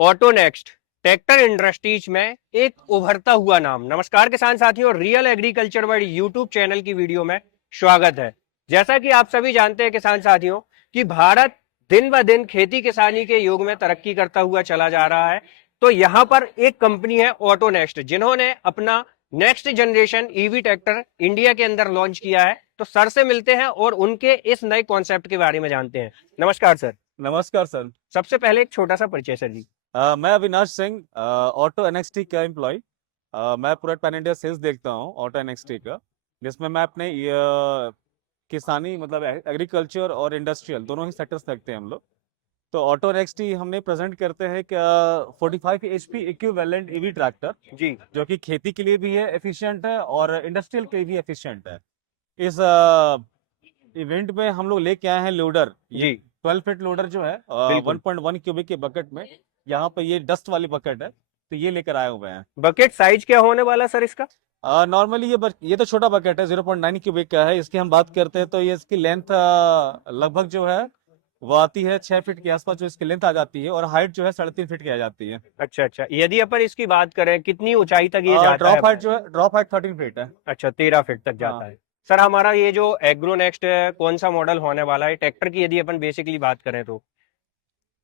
Auto next tractor industries में एक उभरता हुआ नाम। नमस्कार किसान साथियों, real agriculture world YouTube channel की वीडियो में स्वागत है। जैसा कि आप सभी जानते हैं किसान साथियों कि भारत दिन ब दिन खेती किसानी के युग में तरक्की करता हुआ चला जा रहा है। तो यहाँ पर एक कंपनी है ऑटो नेक्स्ट, जिन्होंने अपना next generation EV tractor India के अंदर लॉन्च किया है। तो सर से मिलते हैं और उनके इस नए कॉन्सेप्ट के बारे में जानते हैं। नमस्कार सर। नमस्कार सर। सबसे पहले एक छोटा सा परिचय सर जी। मैं अविनाश सिंह, ऑटो एनएक्सटी का एम्प्लॉय। मैं पूरा पैन इंडिया सेल्स देखता हूँ ऑटो एनएक्सटी का, जिसमें मैं अपने किसानी मतलब एग्रीकल्चर और इंडस्ट्रियल दोनों ही सेक्टर्स देखते हैं हम लोग। तो ऑटो एनएक्सटी हमने प्रेजेंट करते हैं कि 45 HP इक्विवेलेंट ईवी ट्रैक्टर, जी जो कि खेती के लिए भी है एफिशिएंट है और इंडस्ट्रियल के लिए भी एफिशिएंट है। इस इवेंट में हम लोग लेके आए हैं लोडर, ये जी 12 फीट लोडर जो है बिल्कुल। 1.1 क्यूबिक के बकेट में। यहाँ पे ये डस्ट वाली बकेट है, तो ये लेकर आए हुए हैं। बकेट साइज क्या होने वाला सर इसका? नॉर्मली ये तो छोटा बकेट है, 0.9 क्यूबिक का है। इसकी हम बात करते हैं तो ये इसकी लेंथ लगभग जो है वो आती है 6 फीट के आसपास, जो इसकी लेंथ आ जाती है, और हाइट जो है 3.5 फीट की आ जाती है। अच्छा अच्छा, यदि अपन इसकी बात करें कितनी ऊंचाई तक ये जाता है? ड्रॉप हाइट जो है, ड्रॉप हाइट 13 फीट है। अच्छा, 13 फीट तक जाता हाँ। है। सर हमारा ये जो एग्रो नेक्स्ट है, कौन सा मॉडल होने वाला है ट्रैक्टर की, यदि अपन बेसिकली बात करें तो?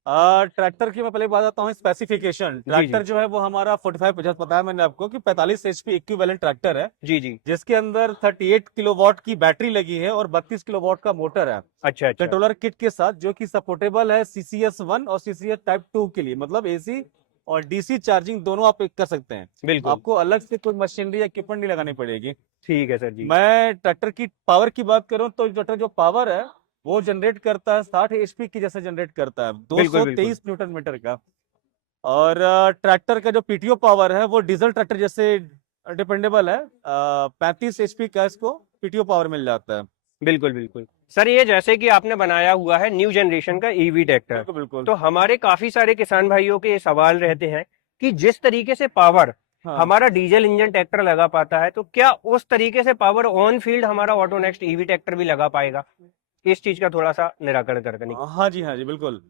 ट्रैक्टर की मैं पहले बात आता हूँ स्पेसिफिकेशन। जी जी ट्रैक्टर जो है वो हमारा 45 बताया मैंने आपको कि 45 HP इक्विवेलेंट ट्रैक्टर है, जी जी। जिसके अंदर 38 किलोवाट की बैटरी लगी है और 32 किलोवाट का मोटर है अच्छा अच्छा। कंट्रोलर किट के साथ, जो कि सपोर्टेबल है CCS1 और CCS टाइप 2 के लिए। मतलब AC और DC चार्जिंग दोनों आप कर सकते हैं। बिल्कुल। आपको अलग से कोई मशीनरी या इक्विपमेंट नहीं लगानी पड़ेगी। ठीक है सर जी। मैं ट्रैक्टर की पावर की बात करूं तो ट्रैक्टर जो पावर है वो जनरेट करता है 60 HP की, जैसे जनरेट करता है बिल्कुल बिल्कुल। 223 न्यूटन मीटर का। और ट्रैक्टर का जो PTO पावर है वो डीजल ट्रैक्टर जैसे डिपेंडेबल है, 35 HP का इसको PTO पावर मिल जाता है। बिल्कुल बिल्कुल। सर ये जैसे कि आपने बनाया हुआ है न्यू जनरेशन का ईवी ट्रैक्टर, बिल्कुल बिल्कुल। तो हमारे काफी सारे किसान भाइयों के ये सवाल रहते हैं कि जिस तरीके से पावर हाँ हमारा डीजल इंजन ट्रैक्टर लगा पाता है, तो क्या उस तरीके से पावर ऑन फील्ड हमारा ऑटो नेक्स्ट ईवी ट्रैक्टर भी लगा पाएगा? इस चीज का थोड़ा सा निराकरण करने की। हाँ जी, हाँ जी, बिल्कुल।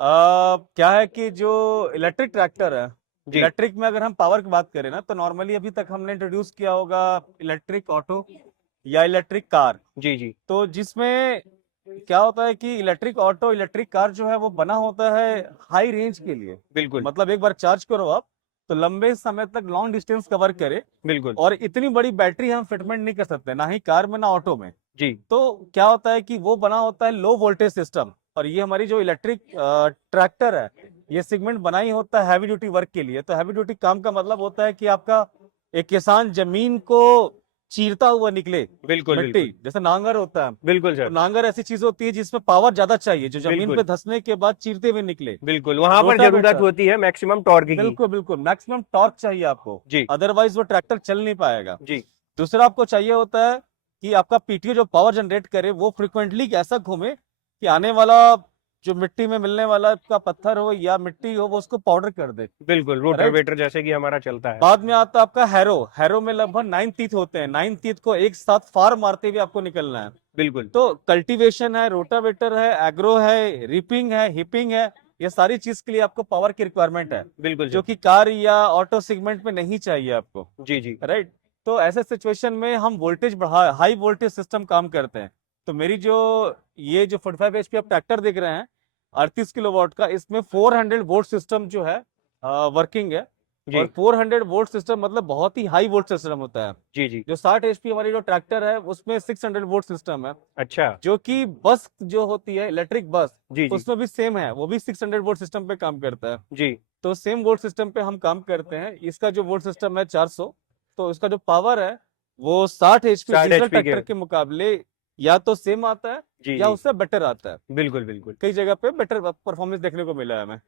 क्या है कि जो इलेक्ट्रिक ट्रैक्टर है, जी इलेक्ट्रिक में अगर हम पावर की बात करें ना, तो नॉर्मली अभी तक हमने इंट्रोड्यूस किया होगा इलेक्ट्रिक ऑटो या इलेक्ट्रिक कार। जी जी तो जिसमें क्या होता है कि इलेक्ट्रिक ऑटो इलेक्ट्रिक कार जो है वो बना होता है हाई रेंज के लिए। बिल्कुल मतलब एक बार चार्ज करो आप, तो लंबे समय तक लॉन्ग डिस्टेंस कवर करे। बिल्कुल। और इतनी बड़ी बैटरी हम फिटमेंट नहीं कर सकते, ना ही कार में ना ऑटो में। जी तो क्या होता है कि वो बना होता है लो वोल्टेज सिस्टम। और ये हमारी जो इलेक्ट्रिक ट्रैक्टर है, ये सेगमेंट बना ही होता है हैवी ड्यूटी वर्क के लिए। तो हैवी ड्यूटी काम का मतलब होता है कि आपका एक किसान जमीन को चीरता हुआ निकले। बिल्कुल मिट्टी बिल्कुल। जैसे नांगर होता है, बिल्कुल तो सर। नांगर ऐसी चीज होती है जिसमें पावर ज्यादा चाहिए, जो जमीन पे बिल्कुल धंसने के बाद चीरते हुए निकले। बिल्कुल, वहां पर जरूरत रोटावेटर, होती है मैक्सिमम टॉर्क की। बिल्कुल बिल्कुल, मैक्सिमम टॉर्क चाहिए आपको, जी अदरवाइज वो ट्रैक्टर चल नहीं पाएगा। जी दूसरा आपको चाहिए होता है कि आपका PTO जो पावर जनरेट करे वो फ्रिक्वेंटली ऐसा घूमे कि आने वाला जो मिट्टी में मिलने वाला का पत्थर हो या मिट्टी हो वो उसको पाउडर कर दे। बिल्कुल। राइट। रोटावेटर जैसे कि हमारा चलता है। बाद में आता है आपका हैरो। हैरो में लगभग 9 टीथ होते हैं, 9 टीथ को एक साथ फार मारते हुए आपको निकलना है। बिल्कुल तो कल्टीवेशन है, रोटावेटर है, एग्रो है, रिपिंग है, हिपिंग है, ये सारी चीज के लिए आपको पावर की रिक्वायरमेंट है, बिल्कुल जो सर। कि कार या ऑटो सेगमेंट में नहीं चाहिए आपको। जी जी राइट। तो ऐसे सिचुएशन में हम वोल्टेज बढ़ा, हाई वोल्टेज सिस्टम काम करते हैं। तो मेरी जो ये जो 45 HP आप ट्रैक्टर देख रहे हैं 38 किलोवाट का, इसमें 400 वोल्ट सिस्टम जो है वर्किंग है। और जी 400 वोल्ट सिस्टम मतलब बहुत ही हाई वोल्ट सिस्टम होता है। जी जी। जो 60 HP हमारी जो ट्रैक्टर है उसमें 600 वोल्ट सिस्टम है, अच्छा। जो कि बस जो होती है इलेक्ट्रिक बस, जी जी उसमें भी सेम है, वो भी 600 वोल्ट सिस्टम पे काम करता है। जी। तो सेम वोल्ट सिस्टम पे हम काम करते हैं। इसका जो वोल्ट सिस्टम है 400, तो इसका जो पावर है वो 60 HP 60 डीजल एचपी के। ट्रैक्टर के मुकाबले या तो सेम आता है जी या जी। उससे बेटर आता है। बिल्कुल बिल्कुल। कई जगह पे बेटर परफॉर्मेंस देखने को मिला है हमें।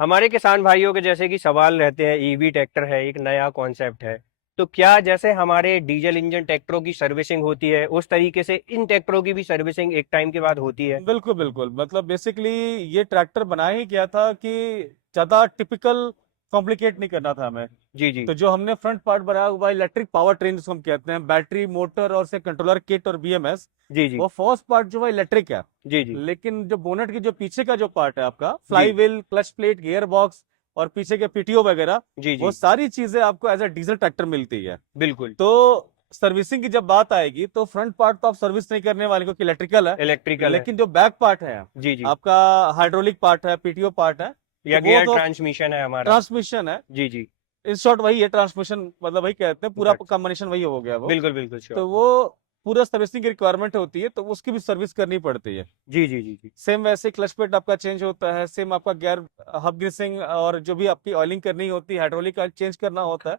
हमारे किसान भाइयों के जैसे कि सवाल रहते हैं, ईवी ट्रैक्टर है, एक नया कॉन्सेप्ट है, तो क्या जैसे हमारे डीजल इंजन ट्रैक्टरों की सर्विसिंग होती है उस तरीके से इन ट्रैक्टरों की भी सर्विसिंग एक टाइम के बाद होती है? बिल्कुल बिल्कुल, मतलब बेसिकली ये ट्रैक्टर बनाया ही गया था कि ज्यादा टिपिकल कॉम्प्लिकेट नहीं करना था हमें। जी जी तो जो हमने फ्रंट पार्ट बनाया हुआ इलेक्ट्रिक पावर ट्रेन जिसको हम कहते हैं, बैटरी मोटर और से कंट्रोलर किट और BMS, जी जी वो फर्स्ट पार्ट जो है इलेक्ट्रिक है। जी जी लेकिन जो बोनट की जो पीछे का जो पार्ट है आपका, जी flywheel, clutch plate, gearbox, और पीछे के पीटीओ वगैरह, जी वो जी सारी चीजें आपको एज अ डीजल ट्रैक्टर मिलती है। बिल्कुल। तो सर्विसिंग की जब बात आएगी तो फ्रंट पार्ट तो आप सर्विस नहीं करने वाले क्योंकि इलेक्ट्रिकल है, इलेक्ट्रिकल है। लेकिन जो बैक पार्ट है जी जी। आपका, हाइड्रोलिक पार्ट है, पीटीओ पार्ट है, तो या वो गियर तो ट्रांसमिशन है हमारा। ट्रांसमिशन है। जी जी। इन शॉर्ट वही है ट्रांसमिशन, मतलब वही कहते हैं, पूरा अच्छा, कॉम्बिनेशन वही हो गया वो। बिल्कुल बिल्कुल श्योर। तो वो पूरा सर्विसिंग की रिक्वायरमेंट होती है, तो उसकी भी सर्विस करनी पड़ती है। जी जी जी जी। सेम वैसे क्लच प्लेट आपका चेंज होता है, सेम आपका गियर हब ग्रीसिंग और जो भी आपकी ऑयलिंग करनी होती है, हाइड्रोलिक ऑयल चेंज करना होता है।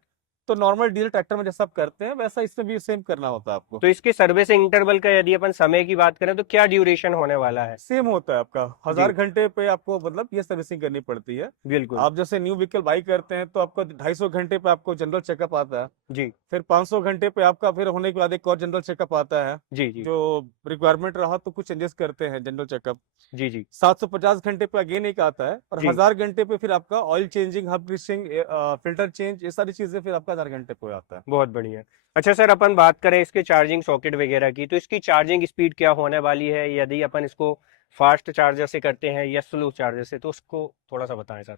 तो नॉर्मल डीजल ट्रैक्टर में जैसा आप करते हैं वैसा इसमें भी सेम करना होता है आपको। तो इसके सर्विस इंटरवल का यदि अपन समय की बात करें तो क्या ड्यूरेशन होने वाला है? सेम होता है आपका, जी 1000 घंटे पे आपको मतलब ये सर्विसिंग करनी पड़ती है। बिल्कुल। आप जैसे न्यू व्हीकल बाई करते हैं तो आपको 250 घंटे पे आपको जनरल चेकअप आता है। जी फिर 500 घंटे पे आपका फिर होने के बाद एक और जनरल चेकअप आता है। जी जी जो रिक्वायरमेंट रहा तो कुछ चेंजेस करते हैं जनरल चेकअप। जी जी 750 घंटे पे अगेन एक आता है, और जी। 1000 घंटे पे फिर आपका oil changing, hub greasing, filter change, ये सारी चीजें फिर आपका 1000 घंटे पे आता है। बहुत बढ़िया। अच्छा सर, अपन बात करें इसके चार्जिंग सॉकेट वगैरह की, तो इसकी चार्जिंग स्पीड क्या होने वाली है यदि अपन इसको फास्ट चार्जर से करते हैं या स्लो चार्जर से, तो उसको थोड़ा सा बताएं सर।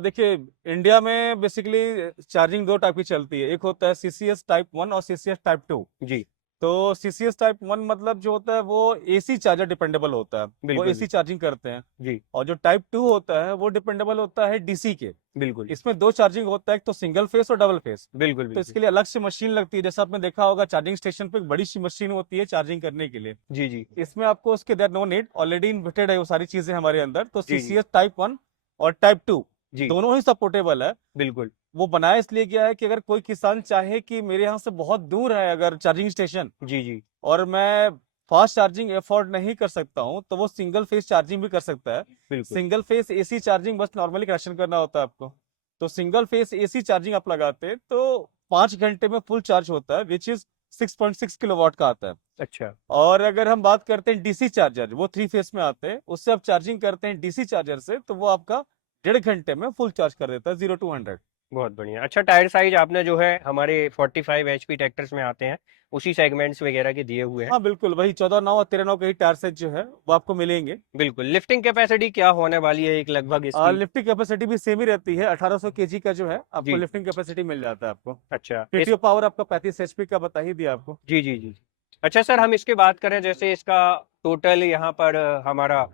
देखिए, इंडिया में बेसिकली चार्जिंग दो टाइप की चलती है, एक होता है सीसीएस टाइप 1 और सीसीएस टाइप 2। जी तो सीसीएस टाइप 1 मतलब जो होता है वो एसी चार्जर डिपेंडेबल होता है, वो बिल्कुल एसी बिल्कुल। चार्जिंग करते हैं। जी और जो टाइप 2 होता है वो डिपेंडेबल होता है डीसी के। बिल्कुल इसमें दो चार्जिंग होता है, एक तो सिंगल फेस और डबल फेस। बिल्कुल तो बिल्कुल। इसके लिए अलग से मशीन लगती है, जैसे आपने देखा होगा चार्जिंग स्टेशन पे एक बड़ी सी मशीन होती है चार्जिंग करने के लिए। जी जी इसमें आपको उसके there no need, already inverted है वो सारी चीजें हमारे अंदर। तो जी जी सीसीएस टाइप 1 और टाइप 2 जी दोनों ही सपोर्टेबल है। बिल्कुल। वो बनाया इसलिए गया है कि अगर कोई किसान चाहे कि मेरे यहाँ से बहुत दूर है अगर चार्जिंग स्टेशन, जी जी और मैं फास्ट चार्जिंग अफोर्ड नहीं कर सकता हूँ, तो वो सिंगल फेस चार्जिंग भी कर सकता है। बिल्कुल। सिंगल फेस एसी चार्जिंग बस नॉर्मली कनेक्शन करना होता है आपको। तो सिंगल फेस एसी चार्जिंग आप लगाते हैं तो 5 घंटे में फुल चार्ज होता है, विच इज 6.6 किलोवाट का आता है। अच्छा और अगर हम बात करते हैं डीसी चार्जर, वो 3 फेस में आते हैं, उससे आप चार्जिंग करते हैं डीसी चार्जर से, तो वो आपका 1.5 घंटे में फुल चार्ज कर देता है 0 to 100। बहुत बढ़िया। अच्छा, टायर साइज आपने जो है हमारे 45 HP ट्रैक्टर्स में आते हैं उसी सेगमेंट्स वगैरह के दिए हुए हैं। हाँ बिल्कुल, वही 14 9 और 13 9 के ही टायर सेट जो है वो आपको मिलेंगे। बिल्कुल। लिफ्टिंग कैपेसिटी क्या होने वाली है एक लगभग इसकी? लिफ्टिंग कैपेसिटी भी सेम ही रहती है, 1800 kg का जो है आपको जी। लिफ्टिंग कैपेसिटी मिल जाता है आपको। अच्छा इस पीटीओ पावर आपका 35 HP का बता ही दिया आपको। जी जी जी। अच्छा सर, हम इसके बात करें जैसे इसका टोटल यहाँ पर हमारा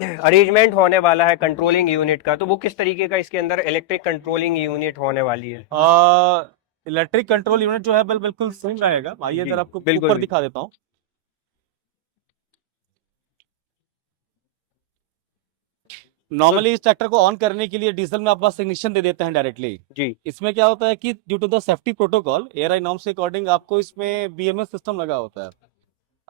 अरेंजमेंट होने वाला है कंट्रोलिंग यूनिट का, तो वो किस तरीके का इसके अंदर इलेक्ट्रिक कंट्रोलिंग यूनिट होने वाली है? इलेक्ट्रिक कंट्रोल यूनिट जो है बिल्कुल सेम रहेगा। आइए जी इधर आपको बिल्कुल ऊपर भी। दिखा देता हूँ। नॉर्मली इस ट्रैक्टर को ऑन करने के लिए डीजल में आप बस इग्निशन दे देते हैं डायरेक्टली। जी इसमें क्या होता है कि due to the safety protocol ARI norms के अकॉर्डिंग आपको इसमें बीएमएस सिस्टम लगा होता है।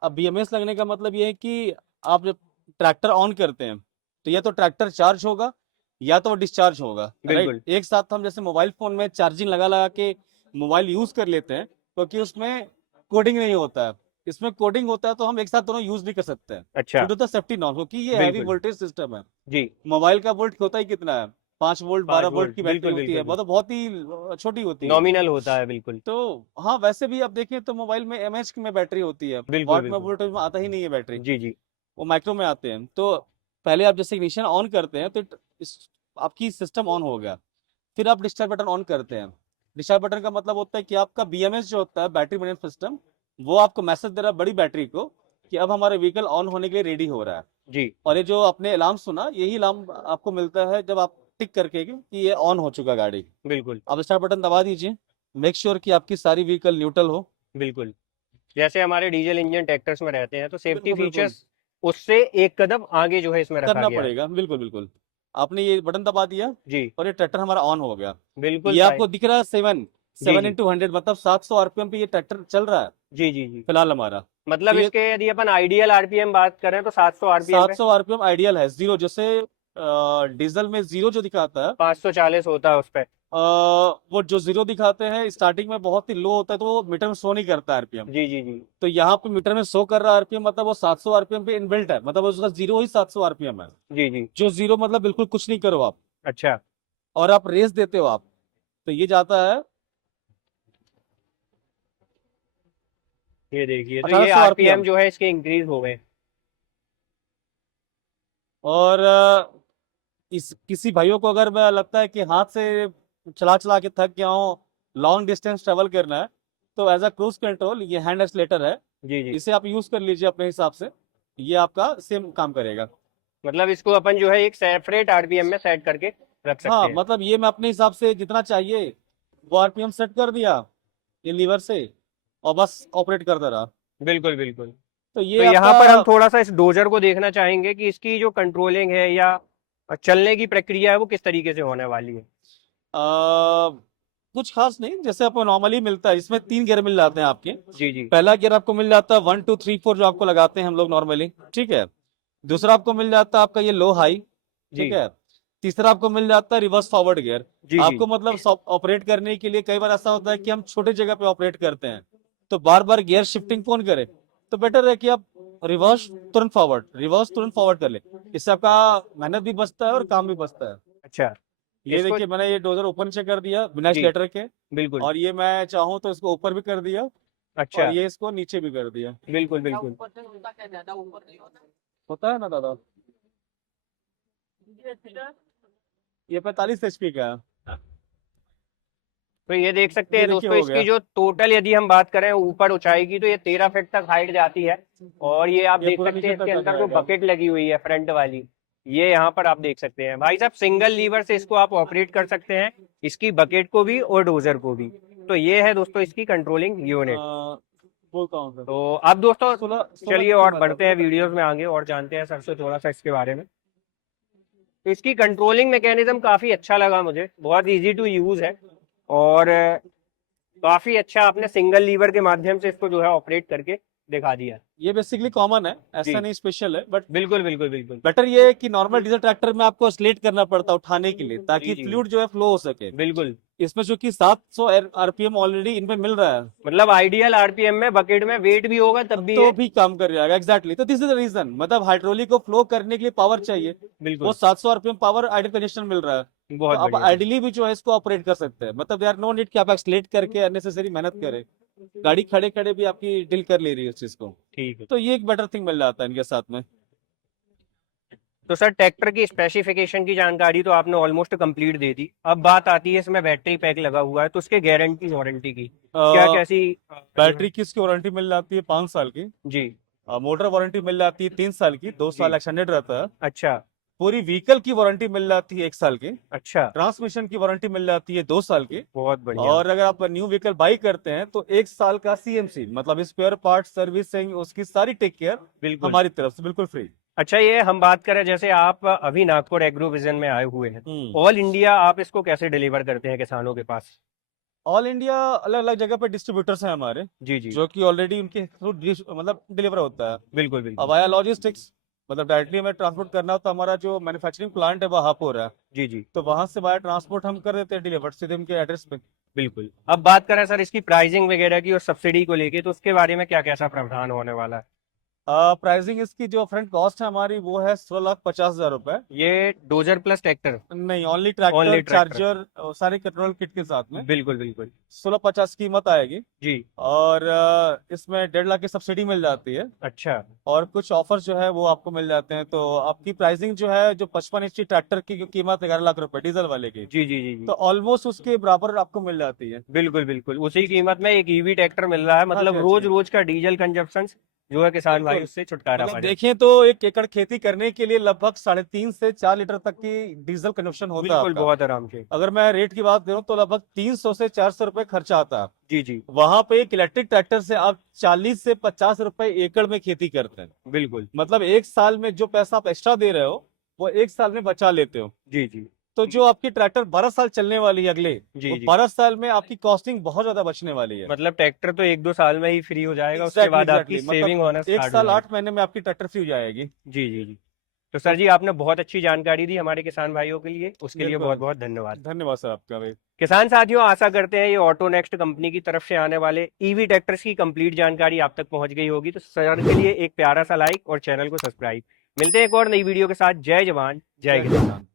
अब बीएमएस लगने का मतलब ये है कि आप जब ट्रैक्टर ऑन करते हैं तो या तो ट्रैक्टर चार्ज होगा या तो वो डिस्चार्ज होगा, राइट। बिल्कुल एक साथ हम जैसे मोबाइल फोन में चार्जिंग लगा लगा के मोबाइल यूज कर लेते हैं, क्योंकि उसमें कोडिंग नहीं होता है। इसमें कोडिंग होता है तो हम एक साथ दोनों यूज नहीं कर सकते हैं ड्यू अच्छा टू द सेफ्टी नॉर्म, क्योंकि ये हैवी बिल्कुल वोल्टेज सिस्टम है। जी। मोबाइल का वोल्ट होता ही कितना है, 5 वोल्ट, 5 वोल्ट, 12 वोल्ट की बैटरी बिल्कुल होती है, बिल्कुल वो बिल्कुल। तो बहुत ही छोटी होती है। नॉमिनल होता है बिल्कुल। तो हाँ, वैसे भी आप देखें तो मोबाइल में एमएच में बैटरी होती है, बिल्कुल वॉट में बिल्कुल। वोल्टेज में आता ही नहीं है बैटरी, जी जी वो माइक्रो में आते हैं। तो पहले आप जैसे इग्निशन ऑन करते हैं तो आपकी सिस्टम ऑन हो गया। फिर आप डिस्चार्ज बटन ऑन करते हैं। डिस्चार्ज बटन का मतलब होता है कि आपका बीएमएस जो होता है, बैटरी मैनेजमेंट सिस्टम, वो आपको मैसेज दे रहा है बड़ी बैटरी को कि अब हमारे व्हीकल ऑन होने के लिए रेडी हो रहा है। जी और ये जो आपने अलार्म सुना, यही अलार्म आपको मिलता है जब आप टिक करके कि ये ऑन हो चुका गाड़ी। बिल्कुल आप स्टार्ट बटन दबा दीजिए, मेक श्योर कि आपकी सारी व्हीकल न्यूट्रल हो। बिल्कुल। जैसे हमारे डीजल इंजन ट्रैक्टर्स में रहते हैं तो सेफ्टी बिल्कुल बिल्कुल, फीचर्स उससे एक कदम आगे जो है इसमें रखा करना गया है। पड़ेगा, बिल्कुल बिल्कुल। आपने ये बटन दबा दिया जी और ये ट्रैक्टर हमारा ऑन हो गया। बिल्कुल ये साइ आपको दिख रहा है 7 जी 7 जी इंटू 100, मतलब 700 आरपीएम पे ये ट्रैक्टर चल रहा है जी जी जी। फिलहाल हमारा। तो मतलब ये इसके यदि अपन आइडियल आरपीएम बात करें तो 700 आरपीएम पे 700 आरपीएम आइडियल है। जीरो जैसे डीजल में जीरो जो दिखाता है, 540 होता है उस पे। वो जो जीरो दिखाते हैं स्टार्टिंग में बहुत ही लो होता है, तो वो मीटर में शो नहीं करता आरपीएम। जी जी जी तो यहाँ पे मीटर में शो कर रहा है आरपीएम, मतलब वो 700 आरपीएम पे इनबिल्ट है, मतलब उसका जीरो ही 700 आरपीएम है। जी जी। जो जीरो मतलब बिल्कुल कुछ नहीं करो आप, अच्छा और आप रेस देते हो आप, तो ये जाता है ये देखिए, तो ये 1800 आरपीएम आरपीएम। जो है इसके इंक्रीज हो गए। और इस किसी भाइयों को अगर मैं लगता है कि हाथ से चला चला के थक गया हूँ, लॉन्ग डिस्टेंस ट्रेवल करना है, तो एज अ क्रूज कंट्रोल ये हैंड एक्सीलेटर है, जी जी। इसे आप यूज कर लीजिए अपने हिसाब से, ये आपका सेम काम करेगा। मतलब इसको अपन जो है एक सेपरेट आरपीएम में सेट करके रख सकते हाँ हैं। मतलब ये मैं अपने हिसाब से जितना चाहिए वो आरपीएम सेट कर दिया ये लीवर से, और बस ऑपरेट करता रहा। बिल्कुल बिल्कुल। तो तो ये यहाँ आपका पर हम थोड़ा सा इस डोजर को देखना चाहेंगे कि इसकी जो कंट्रोलिंग है या चलने की प्रक्रिया है वो किस तरीके से होने वाली है। कुछ खास नहीं, जैसे आपको नॉर्मली मिलता है, इसमें 3 गियर मिल जाते हैं आपके। जी जी। पहला गियर आपको मिल जाता है 1 2 3 4 जो आपको लगाते हैं हम लोग नॉर्मली, ठीक है। दूसरा आपको मिल जाता है आपका ये लो हाई, जी ठीक है। तीसरा आपको मिल जाता है रिवर्स फॉरवर्ड गियर। जी। जी आपको मतलब ऑपरेट करने के लिए कई बार ऐसा होता है कि हम छोटे जगह पे ऑपरेट करते हैं, तो बार बार गियर शिफ्टिंग कौन करे, तो बेटर है कि आप रिवर्स तुरंत फॉरवर्ड, रिवर्स तुरंत फॉरवर्ड कर ले। इससे आपका मेहनत भी बचता है और काम भी बचता है। अच्छा। ये इसको देखिए मैंने ये डोजर ओपन से कर दिया बिना जी एक्सीलेटर के, बिल्कुल। और ये मैं चाहूँ तो इसको ऊपर भी कर दिया, और अच्छा। ये इसको नीचे भी कर दिया। बिल्कुल बिल्कुल। होता है ना दादा, ये 45 एचपी का है। तो ये देख सकते ये हैं देखिए दोस्तों हो इसकी गया, जो टोटल यदि हम बात करें ऊपर ऊंचाई की तो ये 13 फीट तक हाइट जाती है। और ये आप ये देख पूरा सकते हैं नीचे इसके तक आ अंदर जो जाएगा। बकेट लगी हुई है फ्रंट वाली, ये यहाँ पर आप देख सकते हैं भाई साहब, सिंगल लीवर से इसको आप ऑपरेट कर सकते हैं, इसकी बकेट को भी और डोजर को भी। तो ये है दोस्तों इसकी कंट्रोलिंग यूनिट। बोलता हूँ सर, तो अब दोस्तों 16 चलिए की और कीमत है, बढ़ते हैं बोलो पहले वीडियोस बोलो। में आगे और जानते हैं सर से थोड़ा सा इसके बारे में। तो इसकी कंट्रोलिंग मैकेनिज्म काफी अच्छा लगा मुझे, बहुत इजी टू यूज है। और काफी अच्छा आपने सिंगल लीवर के माध्यम से इसको जो है ऑपरेट करके दिखा दिया। ये बेसिकली कॉमन है, ऐसा जी नहीं स्पेशल है, बट बिल्कुल बिल्कुल बिल्कुल। बेटर ये है कि नॉर्मल डीजल ट्रैक्टर में आपको स्लेट करना पड़ता है उठाने के लिए, जी ताकि जी फ्लूइड जो है फ्लो हो सके। बिल्कुल। इसमें जो कि 700 आरपीएम ऑलरेडी इनमें मिल रहा है, मतलब आइडियल आरपीएम में बकेट में वेट भी होगा तब भी तो ये। भी काम कर जाएगा। एग्जैक्टली, तो दिस इज द रीजन, मतलब हाइड्रोलिक को फ्लो करने के लिए पावर चाहिए, वो बिल्कुल। 700 आरपीएम पावर आइडियल कंडीशन मिल रहा है। तो बहुत आप बढ़िया सर। आइडियली भी जो है इसको ऑपरेट कर सकते हैं, मतलब देयर नो नीड कि आप एक्सलेट करके अननेसेसरी मेहनत करें, गाड़ी खड़े खड़े भी आपकी डील कर ले रही है उस चीज को। ठीक है। तो ये एक बेटर थिंग मिल जाता है इनके साथ में। तो सर ट्रैक्टर की स्पेसिफिकेशन की जानकारी तो आपने ऑलमोस्ट कंप्लीट दे दी, अब बात आती है इसमें बैटरी पैक लगा हुआ है तो उसके गारंटी वारंटी की क्या कैसी जो है। बैटरी की इसकी वारंटी मिल जाती है 5 साल की, जी। मोटर वारंटी मिल जाती है 3 साल की, 2 साल जी। एक्सटेंडेड रहता है। अच्छा। पूरी व्हीकल की वारंटी मिल जाती है 1 साल की। अच्छा। ट्रांसमिशन की वारंटी मिल जाती है 2 साल की। बहुत बढ़िया। और अगर आप न्यू व्हीकल बाई करते हैं तो 1 साल का सीएमसी, मतलब स्पेयर पार्ट सर्विसिंग, उसकी सारी टेक केयर बिल्कुल। हमारी तरफ से बिल्कुल फ्री। अच्छा ये हम बात करें जैसे आप अभी नागपुर एग्रो विजन में आए हुए हैं, हम्म। ऑल इंडिया आप इसको कैसे डिलीवर करते हैं किसानों के पास। ऑल इंडिया अलग अलग जगह पे डिस्ट्रीब्यूटर्स हैं हमारे, जी जी। जो कि ऑलरेडी उनके थ्रू मतलब डिलीवर होता है। बिल्कुल अब बिल्कुल। आया लॉजिस्टिक्स, मतलब डायरेक्टली हमें ट्रांसपोर्ट करना हो तो हमारा जो मैन्युफैक्चरिंग प्लांट है वो हापुर है, जी जी। तो वहां से बाय ट्रांसपोर्ट हम कर देते हैं डिलीवर सीधे उनके एड्रेस पे। बिल्कुल। अब बात करें सर इसकी प्राइसिंग वगैरह की और सब्सिडी को लेके तो उसके बारे में क्या कैसा प्रावधान होने वाला है। प्राइसिंग इसकी जो फ्रंट कॉस्ट है हमारी वो है 16,50,000 रुपए। ये डोजर प्लस ट्रैक्टर। नहीं, only tractor only tractor. Charger सारे कंट्रोल किट के साथ में बिल्कुल बिल्कुल। 16,50 कीमत आएगी। जी। और इसमें 1.5 लाख की सब्सिडी मिल जाती है, अच्छा। और कुछ ऑफर जो है वो आपको मिल जाते हैं। तो आपकी प्राइसिंग जो है, जो 55 इंची ट्रैक्टर की कीमत 11 लाख रुपए डीजल वाले की, जी जी जी जी। तो ऑलमोस्ट उसके बराबर आपको मिल जाती है। बिल्कुल बिल्कुल उसी कीमत में एक ईवी ट्रैक्टर मिल रहा है, हाँ जी, मतलब हाँ रोज जी, रोज का डीजल कंजप्शन जो है किसान भाई बिल्कुल। उससे छुटकारा मतलब पा जाए। देखें तो 1 एकड़ खेती करने के लिए लगभग 3.5 से 4 लीटर तक की डीजल कंजप्शन होता है बिल्कुल आपका। बहुत आराम से। अगर मैं रेट की बात करूं तो लगभग 300 से 400 रुपए खर्चा आता है। जी जी। वहां पे एक इलेक्ट्रिक ट्रैक्टर से आप 40 से 50 रुपए एकड़ में खेती करते हैं, बिल्कुल। मतलब 1 साल में जो पैसा आप एक्स्ट्रा दे रहे हो वो 1 साल में बचा लेते हो। जी जी। तो जो आपकी ट्रैक्टर 12 साल चलने वाली है अगले, जी वो जी। 12 साल में आपकी कॉस्टिंग बहुत ज्यादा बचने वाली है। मतलब ट्रैक्टर तो एक दो साल में ही फ्री हो जाएगा, उसके एग्जैक्टली बाद आपकी एग्जैक्टली, मतलब सेविंग होना एक स्टार्ट हो साल जाएगी। 8 महीने में आपकी ट्रैक्टर फ्री हो जाएगी। जी जी जी। तो तो सर जी आपने बहुत अच्छी जानकारी दी हमारे किसान भाइयों के लिए, उसके लिए बहुत बिल्कुल, बहुत धन्यवाद। धन्यवाद सर आपका भी। किसान साथियों आशा करते हैं ये ऑटो नेक्स्ट कंपनी की तरफ से आने वाले ईवी ट्रैक्टर्स की कंप्लीट जानकारी आप तक पहुंच गई होगी, तो सर के लिए एक प्यारा सा लाइक और चैनल को सब्सक्राइब। मिलते हैं एक और नई वीडियो के साथ। जय जवान जय जय किसान। किसान।